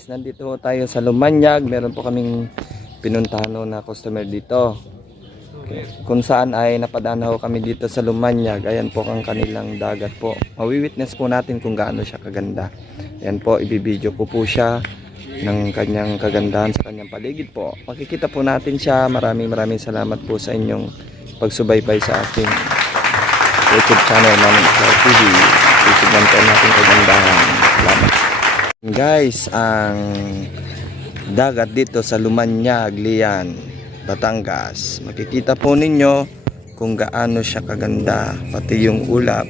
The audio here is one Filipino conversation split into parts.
guys, nandito tayo sa Lumanyag. Meron po kaming pinuntahan na customer dito. Kung saan ay napadaan ho kami dito sa Lumanyag. Ayan po ang kanilang dagat po. Mawi-witness po natin kung gaano siya kaganda. Ayan po, ibibideo ko po siya ng kanyang kagandahan sa kanyang paligid po. Makikita po natin siya. Maraming salamat po sa inyong pagsubaybay sa aking YouTube channel namin sa TV. Titignan po natin kagandahan. Salamat. Guys, ang dagat dito sa Lumanyag, Lian, Batangas. Makikita po ninyo kung gaano siya kaganda. Pati yung ulap,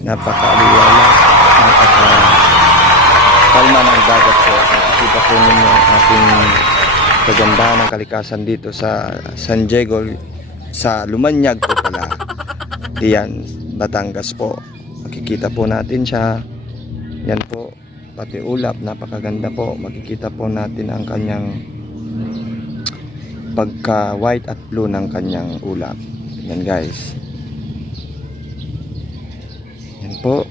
napaka-aliwala, napaka-kalma ng dagat po. Makikita po ninyo ang ating kagandahan ng kalikasan dito sa San Diego, sa Lumanyag po pala. Lian, Batangas po. Makikita po natin siya. Yan po. Pati ulap, napakaganda po. Makikita po natin ang kanyang pagka white at blue ng kanyang ulap. Yan guys. Yan po.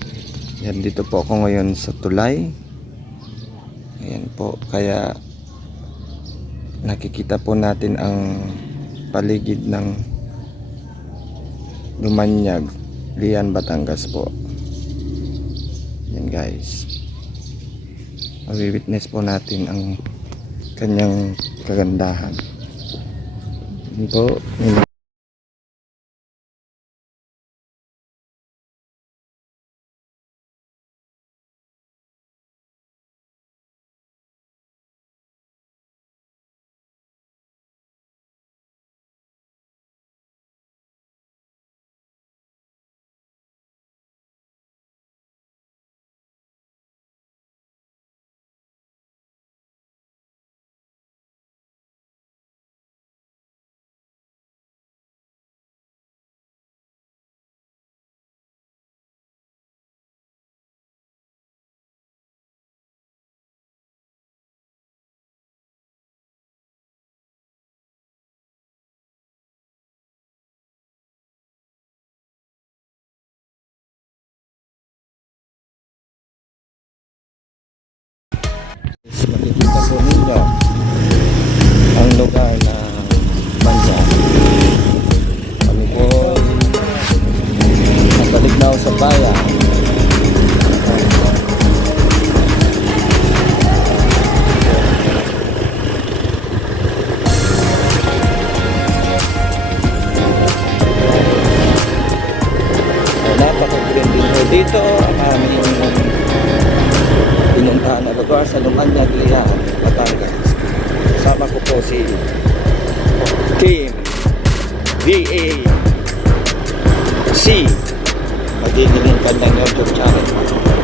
Yan, dito po ako ngayon sa tulay. Ayan po. Kaya nakikita po natin ang paligid ng Lumanyag, Lian, Batangas po. Yan guys. Mawi-witness po natin ang kanyang kagandahan. Yan po. Makikita po ninyo ang lugar na banda. Kami po nabalik na sa bayan. Napaka-green din po dito ang aming pinuntahan na lugar sa Lumanyag, Lian, Batangas. Kasama ko po si Team DAC. Magiging kanyang YouTube channel.